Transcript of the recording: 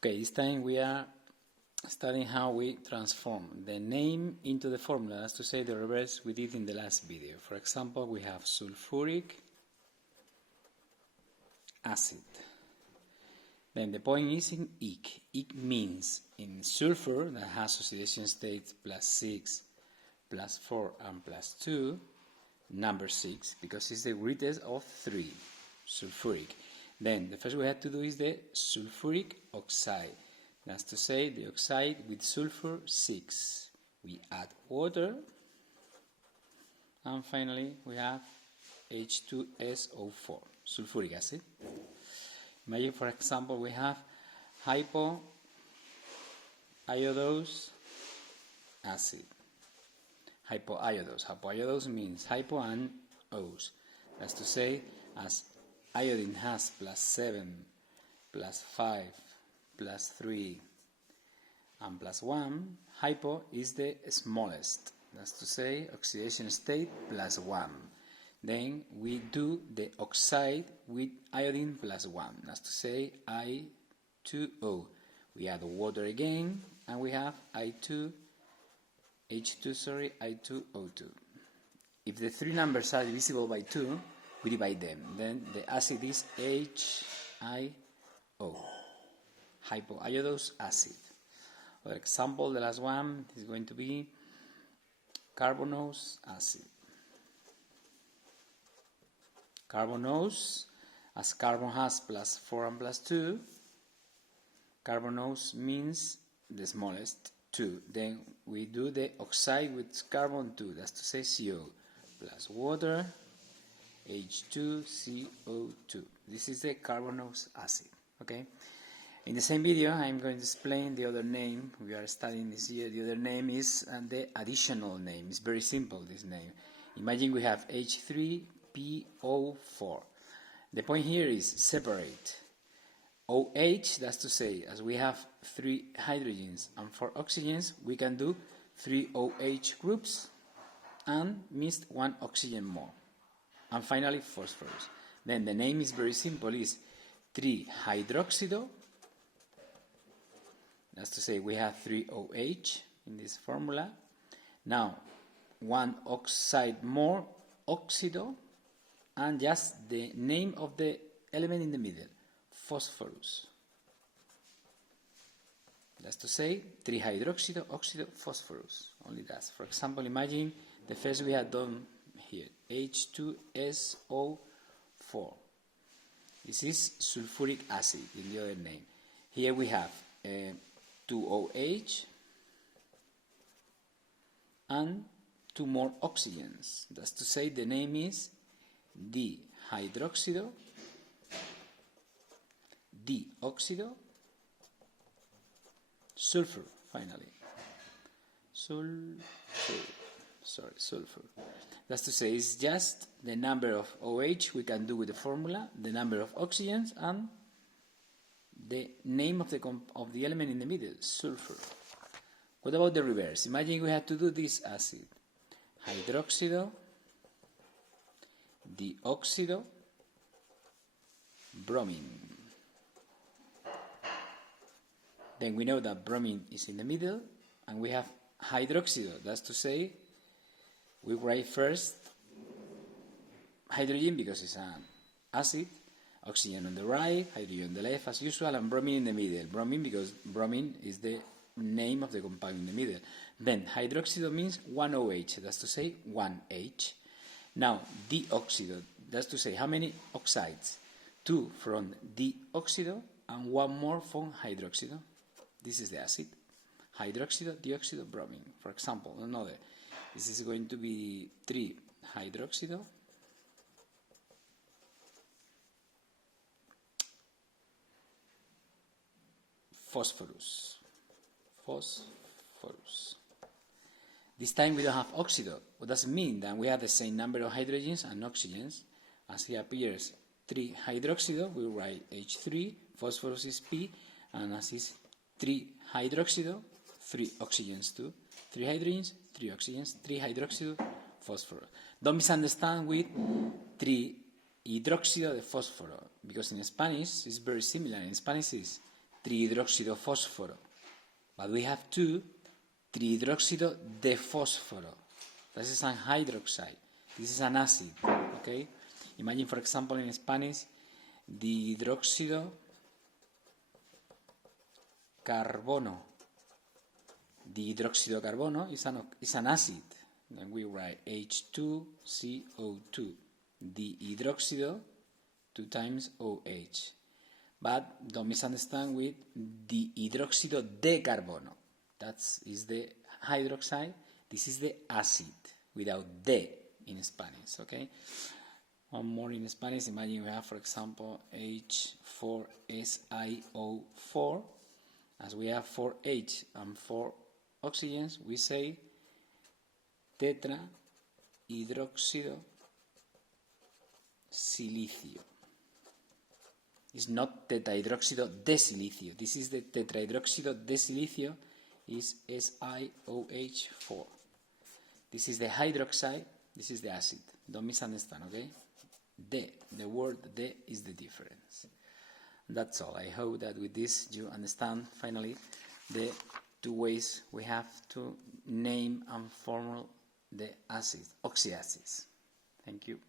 Okay, this time we are studying how we transform the name into the formula, as to say the reverse we did in the last video. For example, we have sulfuric acid. Then the point is in ic. Ic means in sulfur, that has oxidation state +6, +4 and +2, number 6, because it's the greatest of 3, sulfuric. Then the first we have to do is the sulfuric oxide. That's to say the oxide with sulfur 6. We add water, and finally we have H2SO4, sulfuric acid. Imagine, for example, we have hypoiodose acid. Hypoiodose. Hypoiodose means hypo and ose. That's to say, as iodine has +7, +5, +3, and +1, hypo is the smallest. That's to say, oxidation state +1. Then we do the oxide with iodine +1. That's to say, I2O. We add water again, and we have H2O2. If the three numbers are divisible by 2, we divide them. Then the acid is HIO, hypoiodose acid. For example, the last one is going to be carbonose acid. Carbonose, as carbon has +4 and +2, carbonose means the smallest, 2. Then we do the oxide with carbon 2, that's to say CO, plus water, H2CO2. This is the carbonose acid. Okay. In the same video, I'm going to explain the other name we are studying this year. The other name is the additional name. It's very simple, this name. Imagine we have H3PO4. The point here is separate OH, that's to say, as we have 3 hydrogens and 4 oxygens, we can do 3 OH groups and missed 1 oxygen more. And finally, phosphorus. Then the name is very simple, is 3-hydroxido. That's to say, we have 3 OH in this formula. Now, 1 oxide more, oxido, and just the name of the element in the middle, phosphorus. That's to say, 3-hydroxido, oxido, phosphorus. Only that. For example, imagine the first we had done here, H2SO4. This is sulfuric acid in the other name. Here we have 2 OH and 2 more oxygens. That's to say, the name is dihydroxido, deoxido, sulfur, finally. Sulfur. That's to say, it's just the number of OH we can do with the formula, the number of oxygens, and the name of the element in the middle, sulfur. What about the reverse? Imagine we had to do this acid. Hydroxido, deoxido, bromine. Then we know that bromine is in the middle, and we have hydroxido. That's to say, we write first hydrogen because it's an acid, oxygen on the right, hydrogen on the left as usual, and bromine in the middle. Bromine because bromine is the name of the compound in the middle. Then hydroxido means 1 OH, that's to say 1 H. Now deoxido, that's to say how many oxides? 2 from deoxido and 1 more from hydroxido. This is the acid. Hydroxido, deoxido, bromine. For example, another. This is going to be 3-hydroxido, phosphorus. This time we don't have oxido. What does it mean? That we have the same number of hydrogens and oxygens. As here appears 3-hydroxido, we write H3, phosphorus is P, and as is 3-hydroxido, 3 oxygens too. 3 hydrogens, 3 oxygens, 3-hydroxido, phosphorus. Don't misunderstand with 3-hidroxido de fósforo, because in Spanish it's very similar. In Spanish it's trihidróxido fósforo. But we have two, trihidróxido de fósforo. This is an hydroxide. This is an acid. Okay? Imagine, for example, in Spanish, dihidróxido carbono. Dihidróxido carbono is an acid. Then we write H2CO2. Dihidróxido 2 times OH. But don't misunderstand with dihidróxido de carbono. That is the hydroxide. This is the acid without de in Spanish. Okay. One more in Spanish. Imagine we have, for example, H4SiO4. As we have 4H and 4 oxygens, we say tetrahidróxido silicio. It's not tetrahidróxido de silicio. This is the tetrahidróxido de silicio is SiOH4. This is the hydroxide, this is the acid. Don't misunderstand, okay? The word de is the difference. That's all. I hope that with this you understand finally the two ways we have to name and formulate the acids, oxyacids. Thank you.